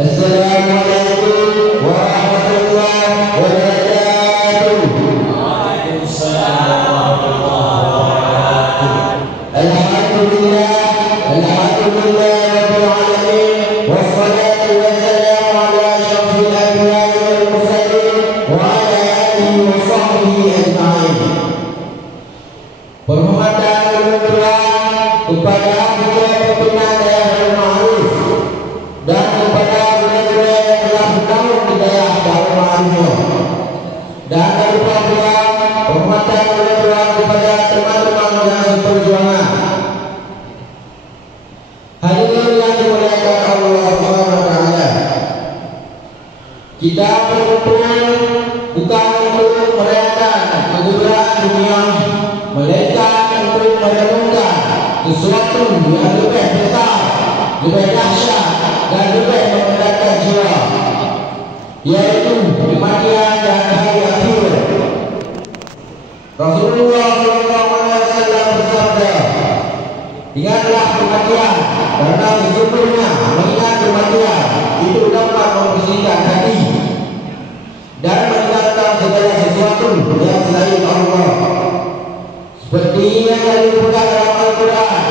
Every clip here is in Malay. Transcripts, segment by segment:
Assalamualaikum warahmatullahi wabarakatuh. Waalaikumsalam warahmatullahi wabarakatuh. Alhamdulillah rabbil alamin, wassalatu wassalamu ala asyrafil anbiya'i wal mursalin wa ala alihi wa sahbihi ajma'in. Penghormatan kepada pimpinan daerah Ma'ruf dan kepada beliau yang telah bertahun di daerah Darul Ma'ruf, dan lupa pula penghormatan kepada teman-teman yang seperjuangan. Hadirin yang dimuliakan Allah Subhanahu wa taala, kita berkumpul bukan untuk merayakan kegemparan dunia, melainkan untuk merenungkan sesuatu yang lebih besar, lebih dahsyat dan lebih memberatkan jiwa, yaitu kematian dan hari akhir. Rasulullah SAW bersabda, ingatlah kematian, karena sesungguhnya mengingat kematian itu dapat membersihkan hati dan meninggalkan segala sesuatu yang selain Allah. Seperti yang disebutkan dalam Al-Quran,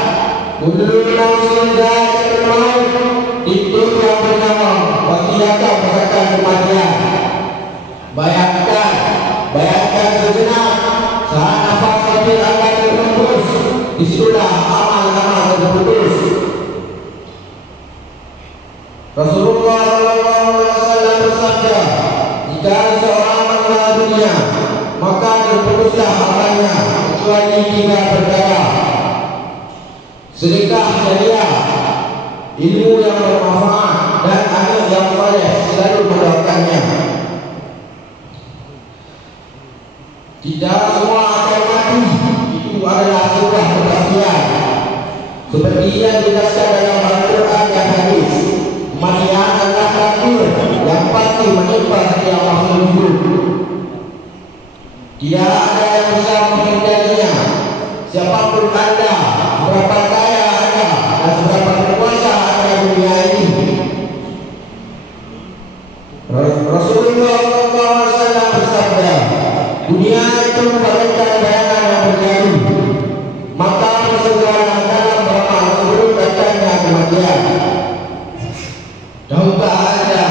kullu nafsin dha'iqatul maut, itu yang bernama pasti akan merasakan kematian. Bayangkan sejenak saat nafas terakhir akan terhembus, disitulah amal-amal terputus. Rasulullah SAW bersabda, jika seorang meninggal dunia, maka terputuslah amalnya kecuali 3 perkara: sedekah jariah, ilmu yang bermanfaat, dan anak yang saleh selalu mendoakannya. Tidak semua akan mati, itu adalah sebuah kepastian. Seperti yang dijelaskan dalam Al-Quran dan hadis, kematian adalah takdir yang pasti menimpa setiap makhluk hidup. Tidak ada yang bisa menghindarinya. Siapapun Anda, berapa kaya Anda, dan seberapa berkuasa Anda di dunia ini. Rasulullah SAW bersabda, dunia itu bagaikan bayangan yang berlalu, maka bersegeralah dalam beramal sebelum datangnya kematian. Tahukah Anda,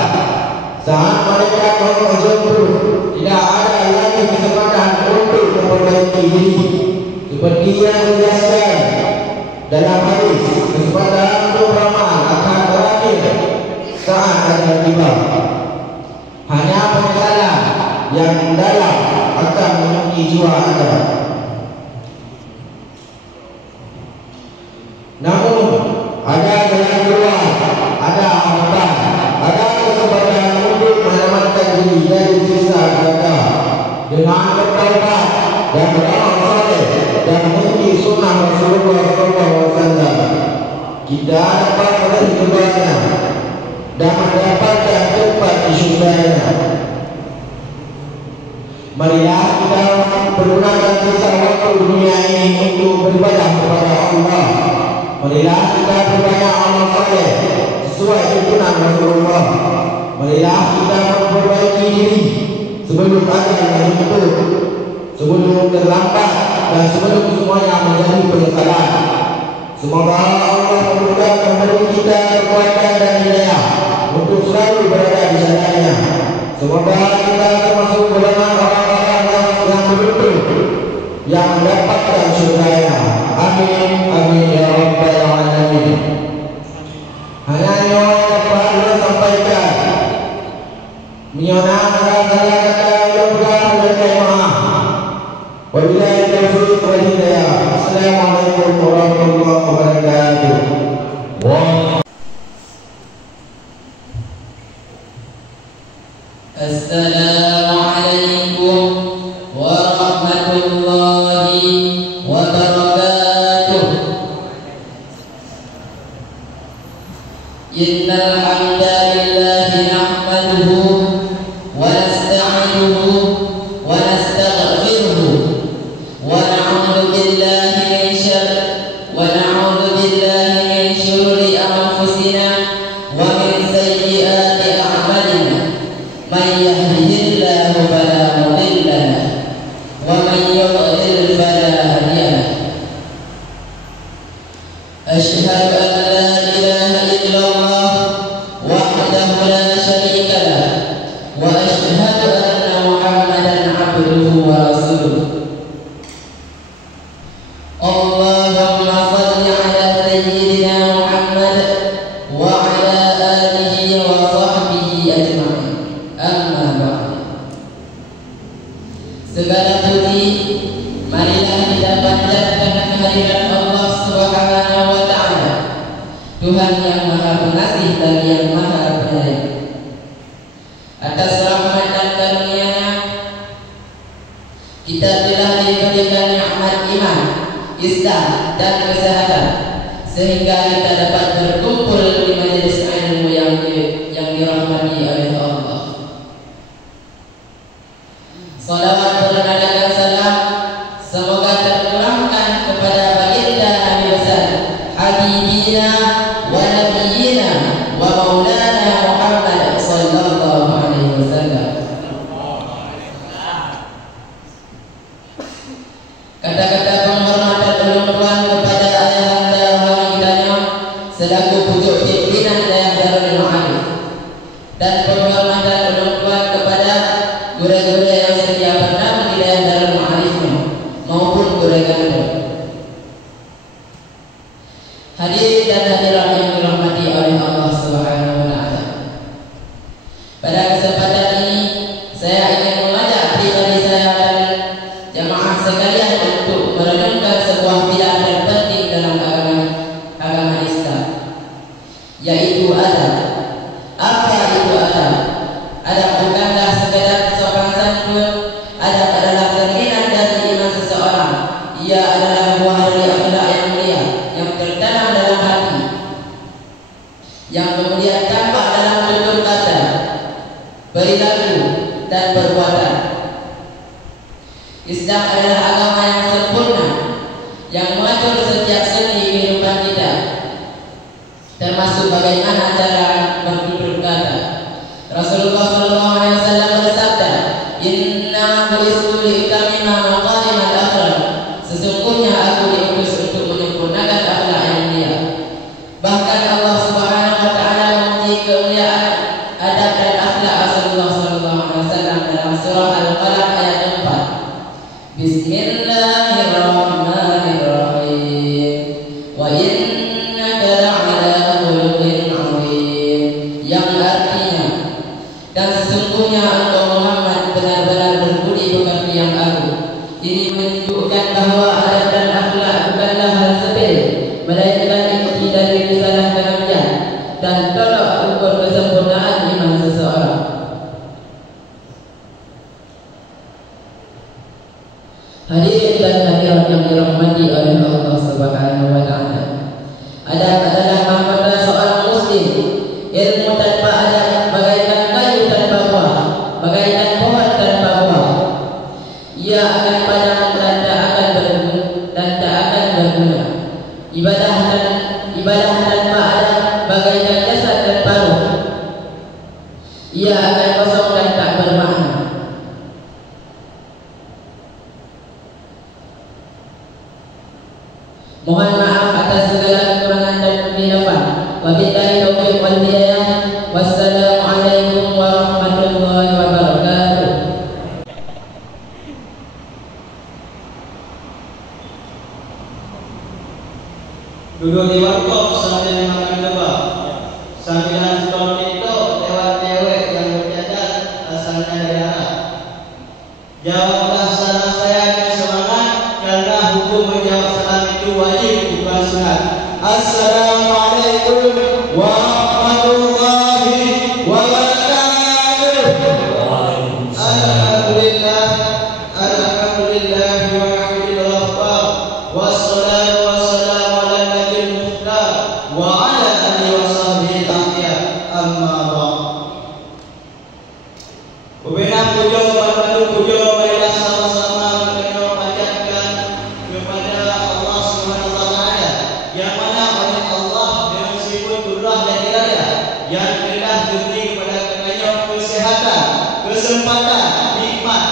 saat mereka mau menjemput, tidak ada lagi kesempatan untuk memperbaiki diri. Seperti yang dijelaskan dalam hadis, kesempatan untuk beramal akan berakhir saat ajal tiba. Hanya penyesalan yang mendalam akan menyuki jiwa Anda. Namun ada jalan keluar, ada harapan, ada kesempatan untuk menyelamatkan diri dari siksa neraka dengan bertaubat dan beramal saleh dan mengikuti sunnah Rasulullah SAW. Kita dapat meraih kebahagiaan dan mendapatkan tempat di syurganya. Marilah kita pergunakan sisa waktu dunia ini untuk beribadah kepada Allah. Marilah kita berbanyak amal saleh sesuai tuntunan Rasulullah. Marilah kita memperbaiki diri sebelum ajal menjemput, sebelum terlambat dan sebelum semuanya menjadi penyesalan. Semoga Allah memudahkan memberi kita kekuatan dan hidayah untuk selalu berada di jalannya. Semoga kita termasuk golongan orang-orang yang beruntung yang mendapatkan syurganya. Amin, amin ya rabbal alamin. Hanya yang dapat kita sampaikan, menyonak salah kata yang bukan mendapat maaf. Wabillahi taufiq wal hidayah. Assalamualaikum warahmatullahi wabarakatuh. Assalamualaikum warahmatullahi wabarakatuh. Innal hamdalillah nahmaduhu wa nasta'inuhu wa nastaghfiruhu wa na'udzu billahi min syururi anfusina wa min سيئات أعمالنا من يهده الله فلا مضل له ومن يضلل فلا هادي له أشهد أن لا إله إلا الله وحده لا شريك له وأشهد أن محمدا عبده ورسوله اللهم صل على سيدنا محمد وعلى آله وصحبه أجمعين أما بعد. Segala puji marilah kita panjatkan kehadirat Allah Subhanahu wa Ta'ala, Tuhan yang Maha Pengasih dan yang Maha Penyayang. Atas rahmat dan karunia-Nya kita telah diberikan nikmat iman, Islam dan kesehatan sehingga kita dapat berkumpul di majelis ilmu yang dirahmati oleh Allah. Salawat dan salam semoga tercurahkan kepada baginda Nabi besar Habibina wa Nabiyina wa Maulana Muhammad sallallahu alaihi wasallam. Kata-kata penghormatan ulun kepada ayahanda wanitanya selaku pucuk pimpinan Darul Ma'arif, dan penghormatan ulun kepada guru-guru yang setia bernama di Darul Ma'arif maupun guru-guru. Hadirin dan hadirat yang dirahmati oleh Allah Subhanahu wa Ta'ala. Pada kesempatan ini saya ingin mengajak pribadi saya dan jamaah sekalian untuk merenungkan sebuah pilar terpenting dalam agama Islam, yaitu adab. Apa itu adab? Adab bukanlah sekedar sopan santun. Adab adalah cerminan dari iman seseorang. Ia adalah buah dari akhlak yang mulia yang tertanam dalam hati, yang kemudian tampak dalam tutur kata, perilaku dan perbuatan. Islam adalah agama yang sempurna yang mengatur setiap sendi kehidupan kita, termasuk bagaimana cara bertutur kata. Rasulullah SAW bersabda, "Inna bu'istu li'utamima maqarimal akhlaq." Sesungguhnya aku diutus untuk menyempurnakan akhlak yang mulia. Bahkan Allah Subhanahu wa Ta'ala memuji kemuliaan adab dan akhlak Rasulullah SAW dalam surah Al-Qalam ayat 4. Bismillahirrahmanirrahim. Wa innaka la'ala khuluqin 'azim. Yang artinya, dan sesungguhnya engkau Muhammad benar-benar berbudi pekerti yang agung. Ini menunjukkan bahwa adab dan akhlak bukanlah hal sepele, melainkan inti dari risalah kenabian dan tolak ukur kesempurnaan iman seseorang. Hadirin dan hadirat yang dirahmati oleh Allah Subhanahu wa Ta'ala. Adab adalah mahkota seorang muslim. Ilmu tanpa adab bagaikan kayu tanpa buah, bagaikan pohon tanpa buah. Ia akan padam dan tak akan berguna. Ibadah tanpa adab bagaikan jasad tanpa ruh. Ia akan kosong dan tak bermakna. Mohon maaf atas segala kekurangan dan kehilafan. Wabillahi taufiq wal hidayah. Wassalamualaikum warahmatullahi wabarakatuh. Duduk di warkop sambil makan lebah, sambilan scroll TikTok lewat cewek yang bercadar asalnya dari Arab. Jawablah salam saya dengan semangat, karena hukum menjawab salam itu wajib bukan sunat. Assalamualaikum warahmatullahi yang telah diberi kepada kepadanya kesehatan, kesempatan, nikmat,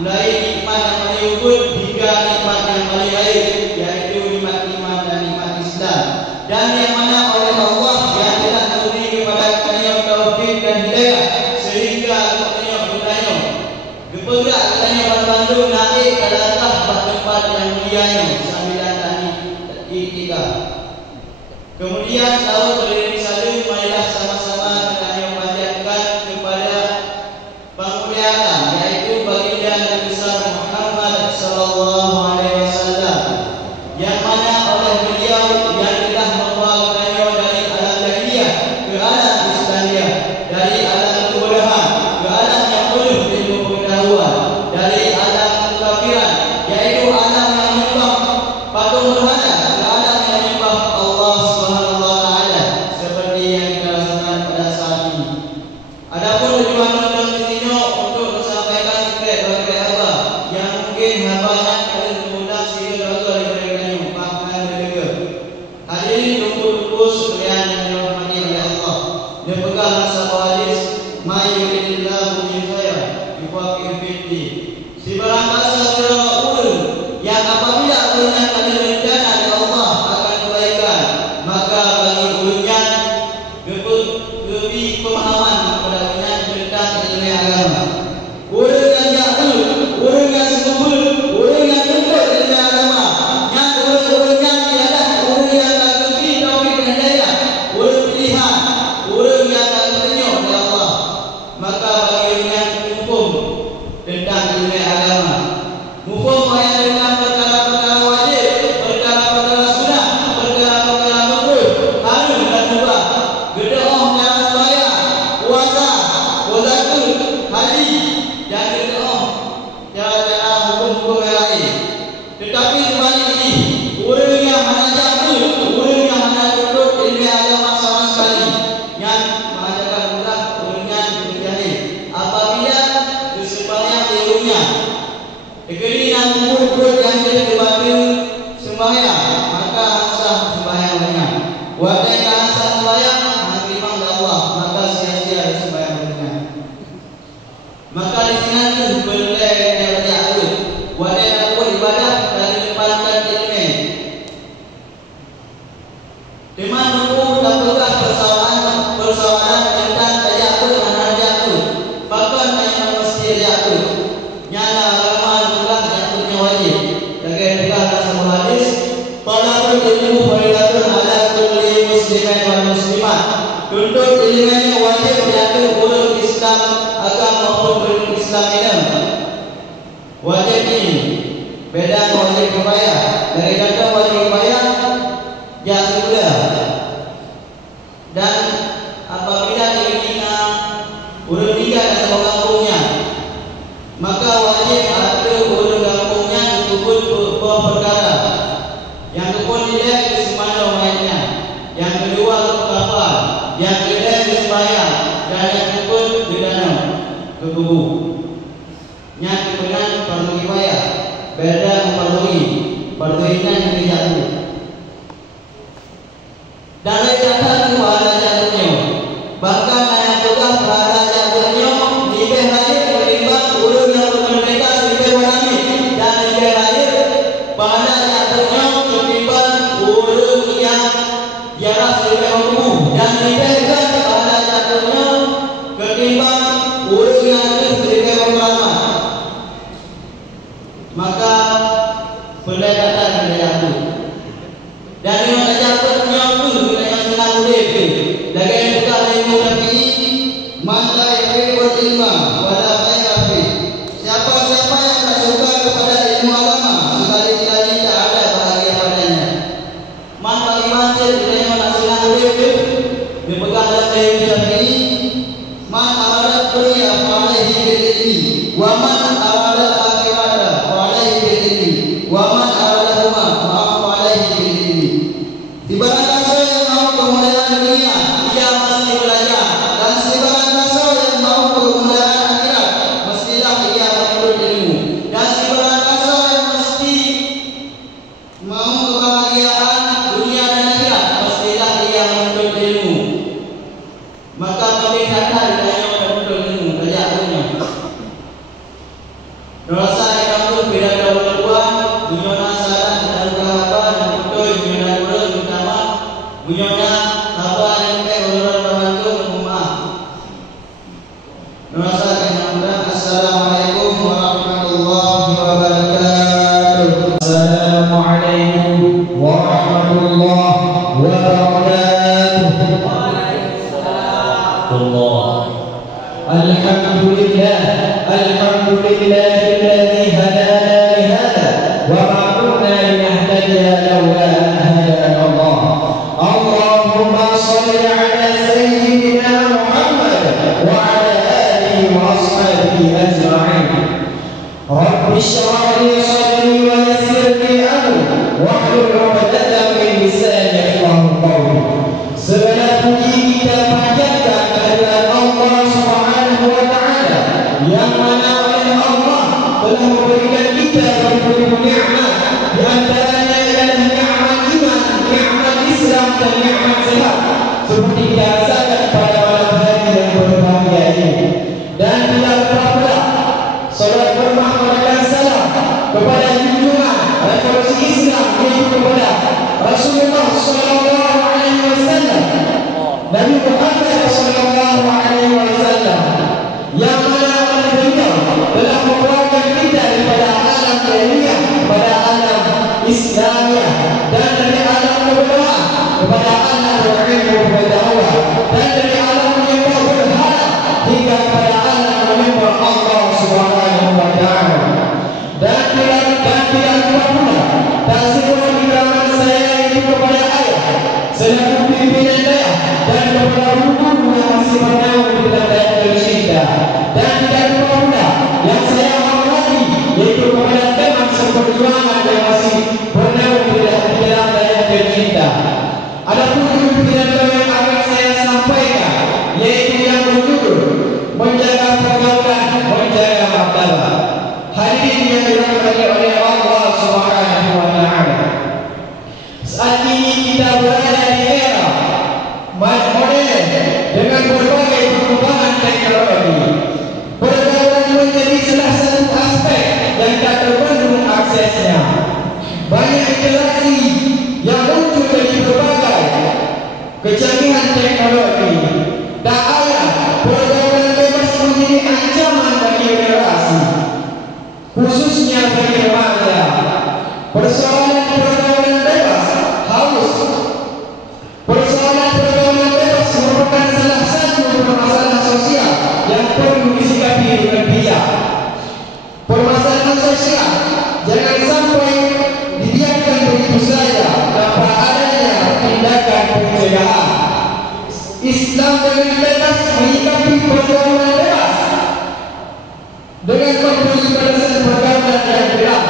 mulai nikmat yang paling unggul hingga nikmat yang paling baik, yaitu nikmat iman dan nikmat Islam, dan yang mana oleh Allah yang telah diberi kepada kepadanya taufik dan hidayah sehingga kepadanya bertanya bergerak kepadanya berbantu naik ke atas tempat yang mulianya sambilan iktikaf. Kemudian selalu berdiri saling, marilah sama-sama kami memanjatkan kepada pangmuliaan, yaitu baginda Nabi besar Muhammad sallallahu alaihi wasallam, yang mana oleh beliau yang telah membawa beliau dari alam jahiliyah ke alam Islamiyah, dari alam kebodohan ke alam yang penuh ilmu pengetahuan, dari alam kekafiran yaitu alam yang menyembah patung berhala ke alam yang menyembah Allah Subhanahu wa taala seperti yang kita rasakan pada saat ini. Adapun tujuan nonton ini untuk menyampaikan sekret hamba yang mungkin hambanya ada mengundang sehingga dosa diberikannya bahkan mereka. Hadirin tunggu sekalian yang dirahmati oleh Allah, dia pegang sabda hadis may yuridillahu bihi khairan yufaqihu fiddin. Si barang kata yang apabila ulunnya ada rencana dari Allah akan kebaikan, maka bagi ulunnya lebih pemahaman kepada ulunnya tentang ilmu agama. Ulun yang jahil, ulun yang sempurna, ulun yang tentang ilmu agama, yang ulun yang tiada, ulun yang tak lebih taufik dan hidayah, ulun pilihan, ulun yang tak terpenuh oleh Allah, maka bagi ulunnya hukum tentang ilmu agama. Hukum yang tentang perkara-perkara wajib, perkara-perkara sunat, perkara-perkara makruh, haram dan mubah, gedoh dan sembahyang, puasa, zakat, haji, dan gedoh cara-cara hukum-hukum yang lain. Tetapi sebalik ini, orang yang mana jahil, orang yang mana tuntut ilmu agama sama sekali, yang mengatakan pula orang yang jahil. Apabila kesembahyang ilmunya kekeringan kubur yang dibantu sembahyang, maka sah sembahyangnya. Wadai sah sembahyang nanti memang Allah, maka sia-sia sembahyangnya. Maka di sini tu boleh dia aku. Wadai aku ibadah dari depankan ilmu. Di mana aku dapatkan persoalan tentang ayat aku dan raja aku. Bahkan ayat mesti dia aku. Nyala wajib. Dengan kata sebuah hadis, talabul ilmu fardhatun ala kulli muslimin wal muslimat. Tuntut ilmunya wajib diatur oleh Islam agama maupun belum Islam ini. Wajib ini beda wajib kifayah. Dari kata wajib kifayah yang sudah. Dan apabila dikira urut tiga dan sebuah kampungnya, maka wajib ada urut kampungnya disebut perkara. Yang kedua tidak kesemana lainnya. Yang kedua kapal. Yang ketiga kesembahyang. Dan yang keempat didanau ke kubu. Yang kebenaran fardu kifayah. Beda memperlui. Fardu ini yang dijatuh. Dan dikatakan pahala jatuhnya. Bahkan yang tugas pahala jatuhnya lebih lagi ketimbang urut yang bermerdeka lebih wangi. Dan lebih lagi pahala jatuhnya ketimbang urut yang jarak lebih umum. Dan lebih lagi pahala jatuhnya ketimbang urut yang lebih ulama. Maka pendekatan yang jatuh. Dan yang jatuhnya itu yang senang lebih. Lagi buka ilmu Nabi, maka ilmu ilmu wala khairafi. Siapa-siapa yang tak suka kepada ilmu agama, sekali-kali tak ada bahagia padanya. Man bagi masjid ilmu nasional lebih dipegang dalam ilmu Nabi. Man aradat dunia fa'alaihi bil ilmi, wa man aradat akhirata fa'alaihi bil ilmi, wa man aradahuma fa'alaihi bil ilmi. Ibarat kata yang mau kemuliaan dunia, dia mesti belajar. Dan sebarang kata yang mau kemuliaan akhirat, mestilah dia menuntut ilmu. Dan sebarang kata yang mesti mau kebahagiaan dunia dan akhirat, mestilah dia menuntut ilmu. الله. الحمد لله الذي هدانا لهذا وما كنا لنهتدي لولا أن هدانا الله. اللهم صل على سيدنا محمد وعلى آله وأصحابه أجمعين. رب اشرح لي صدري ويسر لي أمري واحلل عقدة من لساني يفقهوا قولي. Segala puji kita panjatkan kehadirat Allah Subhanahu wa taala yang mana oleh Allah telah memberikan kita berbagai nikmat, di antaranya adalah nikmat iman, nikmat Islam dan nikmat sehat seperti kita rasakan pada malam hari yang berbahagia ini. Dan tidak lupa pula salat bermahmud dan salam kepada junjungan revolusi Islam yaitu kepada Rasulullah sallallahu alaihi wasallam, Nabi Muhammad sallallahu alaihi wasallam, yang mana oleh beliau telah membawakan kita daripada alam jahiliyah kepada alam Islamiyah, dan dari alam kebodohan kepada alam berilmu berdakwah, dan dari alam menyembah berhala hingga kepada alam menyembah Allah Subhanahu wa taala. Dan tidak lupa pula tasbih di kalangan saya itu kepada ayah selaku pimpinan daya dan kepada guru yang masih bernaung di dalam daya tercinta, dan tidak lupa pula yang saya hormati yaitu kepada teman seperjuangan yang masih bernaung di dalam daya tercinta. Adapun pimpinan yang akan saya sampaikan yaitu yang berjudul menjaga pergaulan, menjaga martabat. Hadirin yang dirahmati oleh Allah Subhanahu wa taala. Saat ini kita berada di era modern dengan berbagai perkembangan teknologi. Pergaulan menjadi salah satu aspek yang tak terbendung aksesnya. Banyak interaksi yang muncul dari berbagai kecanggihan teknologi. Tak ayah pergaulan bebas menjadi ancaman bagi generasi, khususnya bagi remaja. Persoalan pergaulan bebas merupakan salah satu permasalahan sosial yang perlu disikapi dengan bijak. Permasalahan sosial jangan sampai dibiarkan begitu saja tanpa adanya tindakan pencegahan. Islam dengan bebas menyikapi pergaulan bebas dengan memberi balasan pergaulan yang jelas.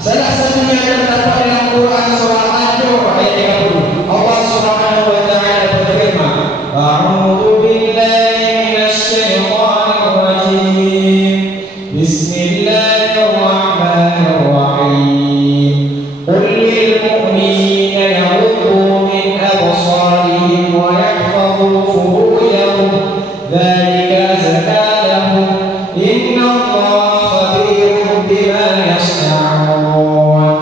Salah satunya terdapat dalam Quran surah An-Nur ayat 30. Allah Subhanahu wa taala berfirman, "A'udzu billahi minasy syaithanir rajim. Bismillahirrahmanirrahim. Qul lil mu'minina yaghuddu min absarihim wa yahfazu furujahum. Dzalika azka lahum. Innallaha khabirun bima yasna'un."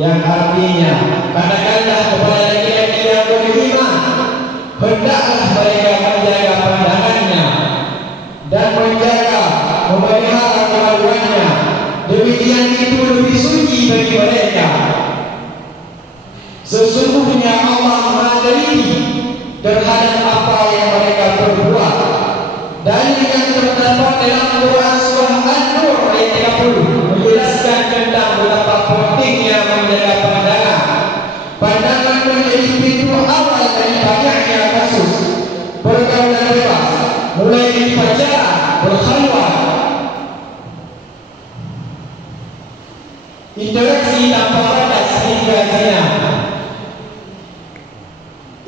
Yang artinya, katakanlah kepada laki-laki yang beriman, hendaklah mereka menjaga pandangannya dan memelihara kemaluannya. Demikian itu lebih suci bagi mereka. Sesungguhnya Allah Maha teliti terhadap apa yang mereka perbuat. Dalil yang terdapat dalam Quran surah An-Nur ayat 30 menjelaskan tentang betapa pentingnya menjaga pandangan. Pandangan menjadi pintu awal dari banyaknya kasus pergaulan bebas, mulai dari pacaran, berkhalwat, interaksi tanpa batas hingga zina.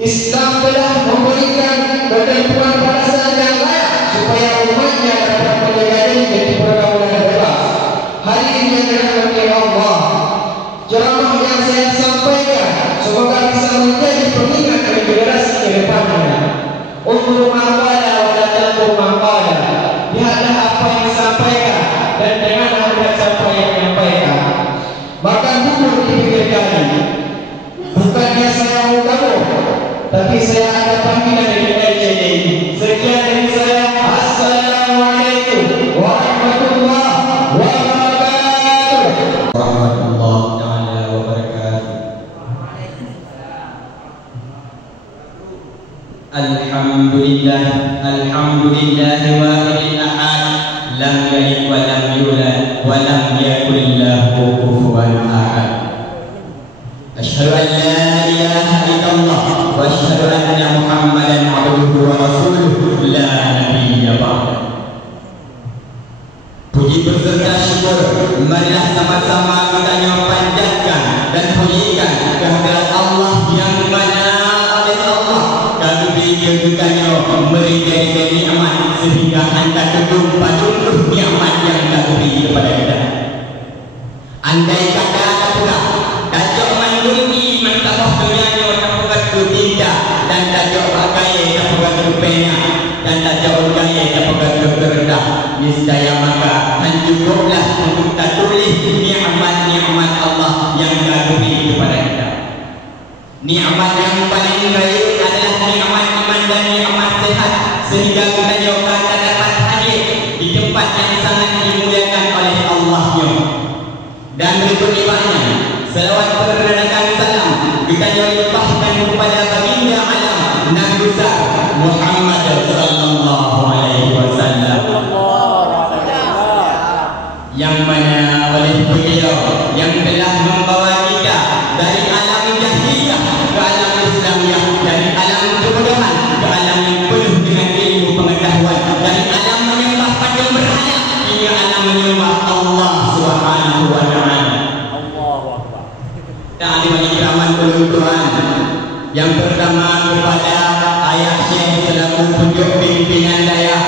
Islam telah memberikan ketentuan balasan yang layak supaya umatnya dapat menjaga diri dari pergaulan bebas. Hari ini dirahmati Allah, ceramah yang saya sampaikan semoga bisa menjadi pengingat bagi generasi ke depannya. Untuk maqala wa la taqul maqala. Lihatlah apa yang disampaikan dan dengan hendak siapa yang menyampaikan. Makan bubur di pinggir kali. Bukannya saya mau kamu, tapi saya ada panggilan dari LCD. Sekian dari saya. Assalamualaikum warahmatullahi wabarakatuh. Warahmatullahi taala wabarakatuh. Alhamdulillah, alhamdulillah wahidil ahad, lam yalid wa lam yulad wa lam yakul lahu kufuwan ahad. Asyhadu an la ilaha illallah wa asyhadu anna Muhammadan abduhu wa rasuluhu la nabiyya ba'da. Puji berserta syukur marilah sama-sama kita panjatkan dan pujikan kehadirat Allah yang mana oleh Allah kami berikan memberi nikmat sehingga anda kagum paduh nikmat yang kami beri kepada kita. Andai kata pula tajak mandiri mentapah dengannya tapukan ketindak dan tajak pakai tapukan rupanya dan tajak gaya tapukan kerendah, niscaya maka cukuplah untuk kita tulis nikmat-nikmat Allah yang kami beri kepada kita. Nikmat yang paling baik adalah nikmat iman dan nikmat sehat, sehingga kita juga dapat hadir di tempat yang sangat dimuliakan oleh Allah. Dan berikut ibadahnya selawat berdasarkan salam kita limpahkan kepada baginda alam Nabi besar Muhammad sallallahu alaihi wasallam, yang mana oleh beliau yang telah membawa kita dari alam jahiliyah ke alam Islamiah, dari alam kebodohan ke alam yang penuh dengan ilmu pengetahuan, dari alam menyembah patung berhala hingga alam menyembah Allah Subhanahu wa taala. Ta'lim ikraman Tuhan. Yang pertama kepada ayah Syekh selaku penunjuk pimpinan daya,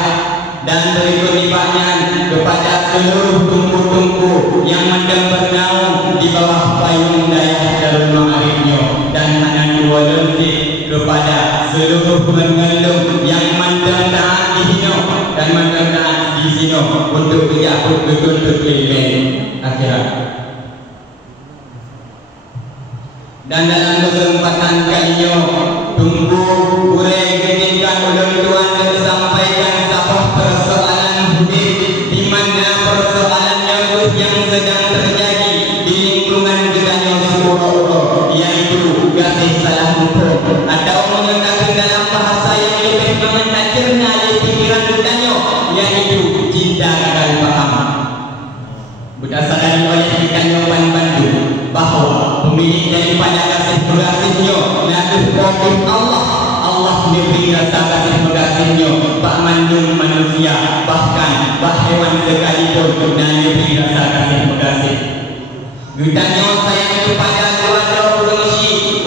dan berikut ibadahnya kepada seluruh tungku-tungku yang mandang bernaung di bawah payung daya Darul Ma'arifnya, dan hanan dua lentik kepada seluruh pengelum yang mandang taat di sini dan mandang taat di sini untuk menjemput betul-betul ilmu akhirat. Dan dalam kesempatan kalinya tunggu boleh ketingkan oleh Tuhan tersampaikan sebuah persoalan hidup di mana persoalan yang sedang terjadi di lingkungan kita yang seluruh, yaitu kasih salah hukum atau menggunakan dalam bahasa yang lebih mengenai di pikiran kita, yaitu cinta gagal paham. Berdasarkan oleh kita jawaban bantu bahawa pemilik daripada kasih berkasihnya Nabi Allah, Allah memberi rasa kasih berkasihnya bak mandung manusia, bahkan bak hewan sekalipun Nabi memberi rasa kasih berkasih. Gudanya sayang kepada keluarga urungsi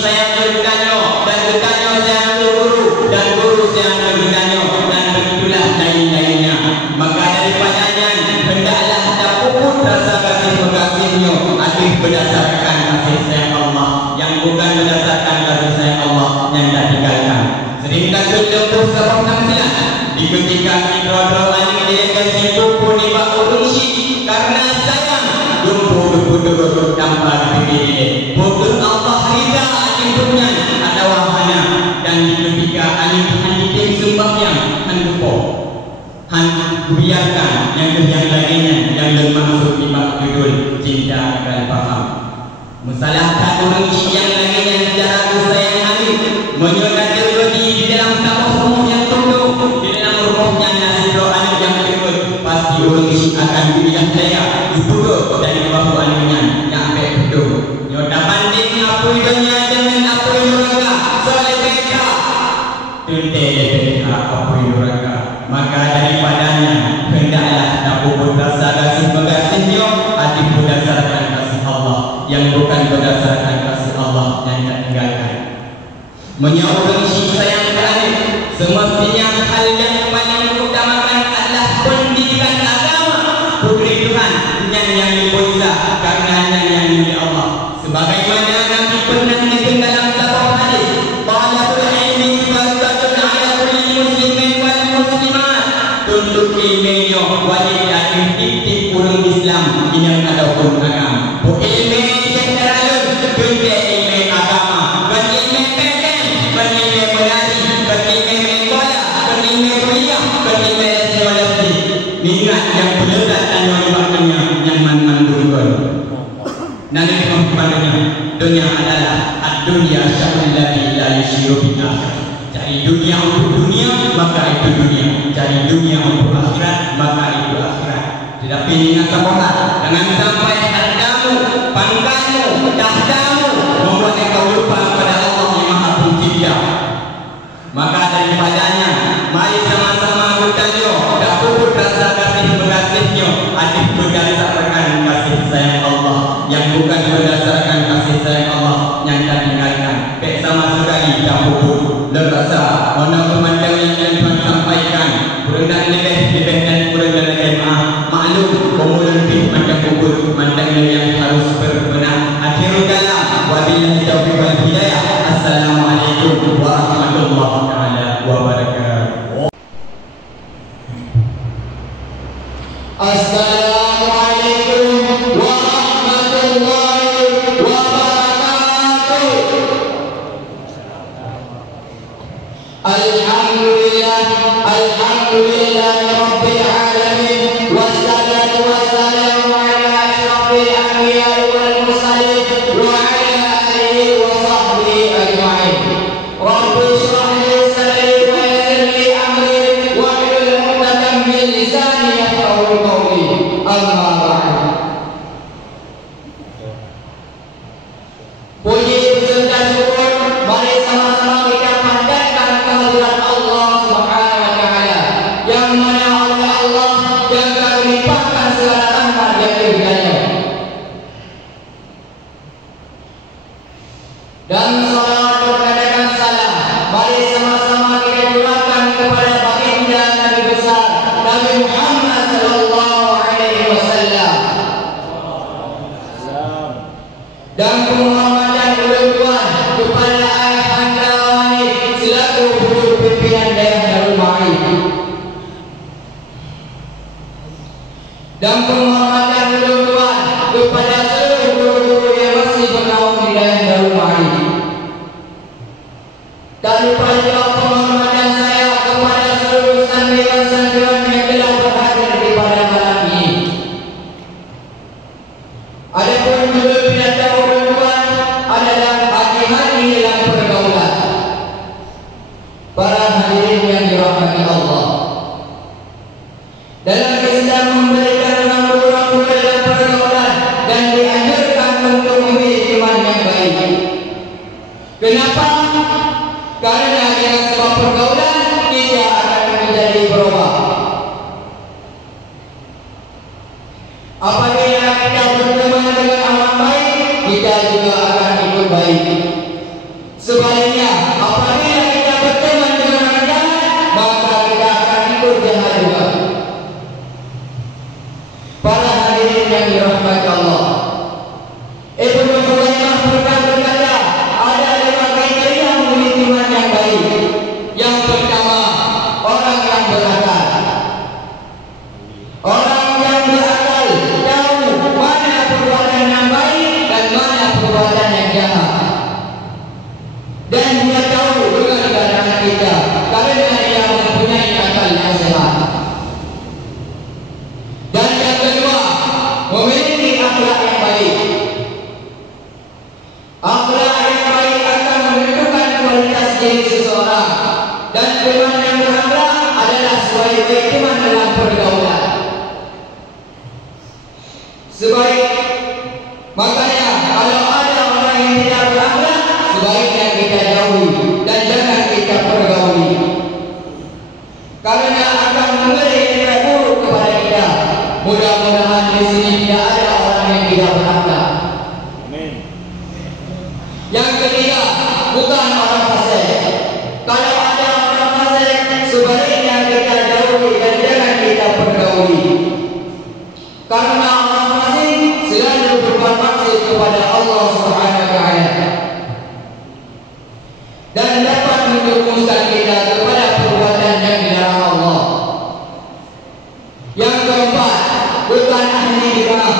sayang ke gudanya, dan gudanya sayang ke guru, dan guru sayang ke gudanya, dan begitulah lain-lainnya. Maka daripadanya hendaklah kita puput rasa kasih berkasihnya akhir berdasarkan kasih sayang Allah, yang bukan berdasarkan kasih sayang Allah yang tak tinggalkan. Seringkali terjemput sebab tampilan di ketika hidro-hidro ini delegasi puput di bak urungsi karena sayang duduk tanpa diri putus Allah rida akhirnya ada wahana, dan di ketika alim sembahyang handupo biarkan yang lainnya yang bermaksud di bak judul cinta dan paham. Masalahkan orang yang lainnya secara sayang alim menyuruhkan terjadi di dalam sebuah rumah yang tunduk, di dalam rumahnya nasi doa yang berikut pasti orang akan dilihat daya duduk dari bawah anunya yang betul. Nyota banding apa dunia dengan apa neraka, soal mereka tente mereka apa neraka. Maka daripadanya hendaklah kita rasa kasih berkasihnya hati berdasarkan kasih Allah, yang bukan berdasarkan kasih Allah yang tak tinggalkan. Menyuruh si sayang kalian semestinya hal yang paling utamakan adalah pendidikan agama putri Tuhan yang dimulia karena yang milik Allah. Sebagaimana Nabi pernah menyebut dalam sebuah hadis, talabul ilmi fardun 'ala kulli muslimin wal muslimat. Tuntut ilmunya wajib aktif orang Islam yang ada hukum agama. Ilmu yang terlalu benda ilmu agama, ilmu peken, ilmu mengaji, ilmu sekolah, ilmu kuliah, ilmu teologi. Minat yang berat dan menyebabkannya yang mandul. Nanti kepadanya dunia adalah dunia syahul ladzi la yusyiru bil akhirah. Cari dunia untuk dunia, maka itu dunia. Cari dunia untuk akhirat, maka itu akhirat. Tetapi ingat sahabat, jangan sampai hartamu, pangkatmu, tahtamu membuat engkau lupa kepada Allah yang Maha Pencipta. Maka daripadanya, mari sama-sama bertajuk dak puput rasa kasih mengasihinya, adik berdasarkan kasih sayang Allah, yang bukan berdasarkan kasih sayang Allah yang tak tinggalkan. Baik sama sekali dak puput. Lerasa mana pemandangan yang Tuhan sampaikan, kurang dan lebih dan kurang dan lebih maklum pemuda lebih macam puput pemandangan yang harus berbenah. Akhirul kalam, wabillahi taufiq wal hidayah. Assalamualaikum warahmatullahi taala wabarakatuh. Assalamualaikum warahmatullahi wabarakatuh. Alhamdulillah, alhamdulillah rabbil alamin, wassalatu wassalamu ala asyrafil anbiya'i wal mursalin wa ala alihi wa sahbihi ajma'in. Rabbi shrah li sadri wa yassir li amri wahlul 'uqdatam min lisani yafqahu qawli. Amma ba'd. Puji beserta syukur mari sama-sama kita panjatkan kehadirat Allah Subhanahu wa taala, yang mana oleh Allah jaga melimpahkan segala rahmat dan hidayah. Dan salawat berkatakan salam mari sama-sama kita curahkan kepada baginda Nabi besar Nabi Muhammad sallallahu alaihi wasallam. Dan penghormatan ulang kepada ayahanda Wahid selaku guru pimpinan daerah Darul Ma'arif. Dan penghormatan ulang kepada seluruh guru-guru yang masih bernaung di daerah Darul Ma'arif. Dan lupa juga penghormatan saya kepada seluruh santriwan-santriwan yang telah berhadir di pada malam ini. Adapun judul pidato ulang adalah hati-hati dalam pergaulan. Para hadirin yang dirahmati Allah, dalam Islam memberikan rambu-rambu dalam pergaulan dan dianjurkan untuk memilih teman yang baik. Kenapa? Karena dengan sebab pergaulan kita akan menjadi berubah. Apabila kita berteman dengan orang baik, kita juga akan ikut baik. Sebaliknya, apabila kita berteman dengan orang jahat, maka kita akan ikut jahat juga. Para hadirin yang dirahmati Allah, Ibnu Khuzaimah pernah berkata, ada 5 kriteria memilih teman yang baik. Yang pertama, orang yang berakal. Orang yang berakal tahu mana perbuatan yang baik dan mana perbuatan yang jahat. Dan dia tahu dengan keadaan kita karena dia mempunyai akal yang sehat. Dan yang kedua, memiliki akhlak yang baik. Akhlak yang baik akan menentukan kualitas diri seseorang. Dan teman yang berakhlak adalah sebaik-baik teman dalam pergaulan. Makanya kalau ada orang yang tidak berakhlak, sebaiknya kita jauhi dan jangan kita pergauli, karena akan memberi efek buruk kepada kita. Mudah-mudahan di sini tidak ada orang yang tidak berakhlak. Amin. Yang ketiga, bukan orang fasik. Kalau ada orang fasik, sebaiknya kita jauhi dan jangan kita pergauli, karena orang fasik selalu berbuat maksiat kepada Allah Subhanahu wa taala dan dapat menjerumuskan kita kepada perbuatan yang dilarang Allah. Yang keempat, bukan ahli bidah.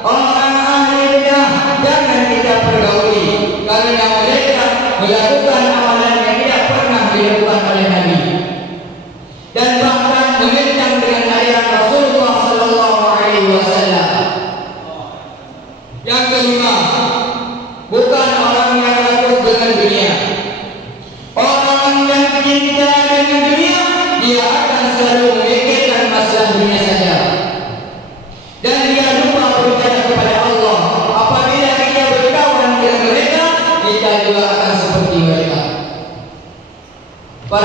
Orang ahli bidah jangan kita pergauli, karena mereka melakukan amalan yang tidak pernah dilakukan oleh Nabi dan bahkan menentang dengan ajaran Rasulullah sallallahu alaihi wasallam. Yang kelima, bukan orang yang takut dengan dunia. Orang yang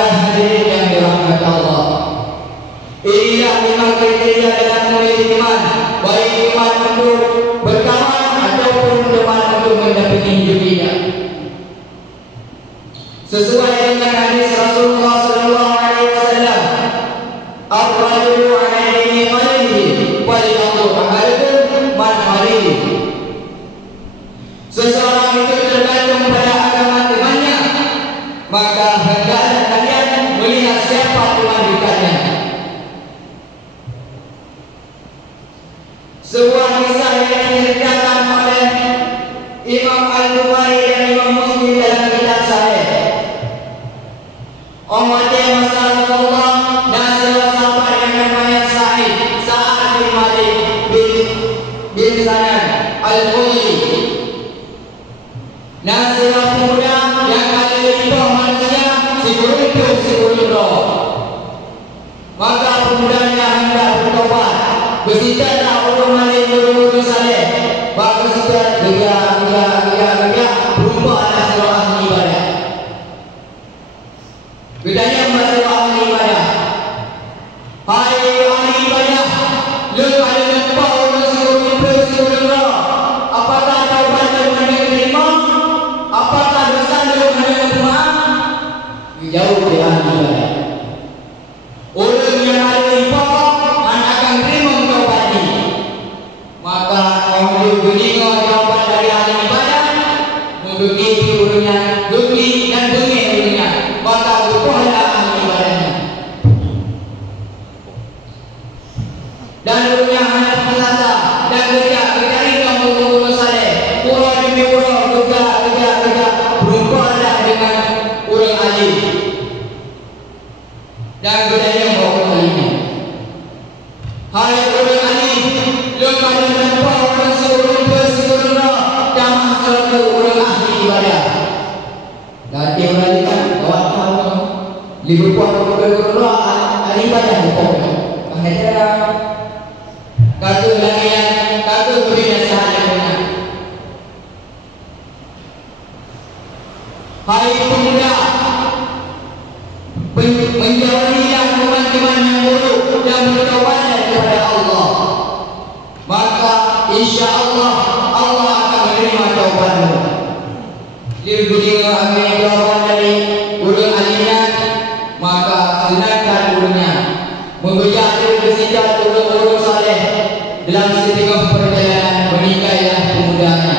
para hadirin yang dirahmati Allah, inilah 5 kriteria dalam memilih teman, baik teman untuk berkawan ataupun teman untuk mendapati dunia. Sesuai dengan hadis Rasulullah sallallahu alaihi wasallam, "Ar-rajulu 'ala dini qalbihi wal yanzur ahadukum man khalil." Seseorang itu tergantung pada agama temannya, maka hendaklah kalian melihat siapa teman dekatnya. Sebuah kisah yang diceritakan oleh Imam Al-Bukhari dan Imam Muslim dalam kitab Sahih. Umatnya Rasulullah Nasir sampai dengan namanya Sa'ad bin Malik bin Sanan Al-Khudri. Nasir pemuda yang kali itu manusia si burung roh. Maka pemudanya hendak bertobat, bersihkanlah ulun Malik ulun saleh. Maka sudah gerak berubah Nasir ahli ibadah. Bedanya Nasir ahli ibadah. Hai ahli ibadah, lu ada nampak orang si burung roh. Apakah taubat yang menerima? Apakah dosa yang menerima maaf? Jauh dari ahli ibadah. Orang yang ada ibadah akan terima taubat ini. Maka orang berdengar taubat dari ahli ibadah, begitu urunnya, bagi dan bagi urunnya, maka berubahlah ahli ibadahnya. Dan urunnya hanya melasa dan kerja kamu urus saleh, urus demi urus kerja, berubahlah dengan urang ahli. Dan bedanya orang ahlinya. Hai orang ahli, lu pada nampak orang si urang dan masuk ke orang ahli ibadah. Nanti orang ini kan kawan-kawan libur puasa berdoa ahli ibadah pokoknya. Akhirnya kata lagian, kata beri nasihat yang benar. Hai pemuda, menjauhilah teman-teman yang buruk dan bertaubatlah kepada Allah. Maka insya Allah akan menerima taubatmu. Dia akan taubat dari urang ahlinya, maka senangkan urangnya. Membejak bersihkan urang saleh dalam setengah perjalanan menikahilah pemudanya.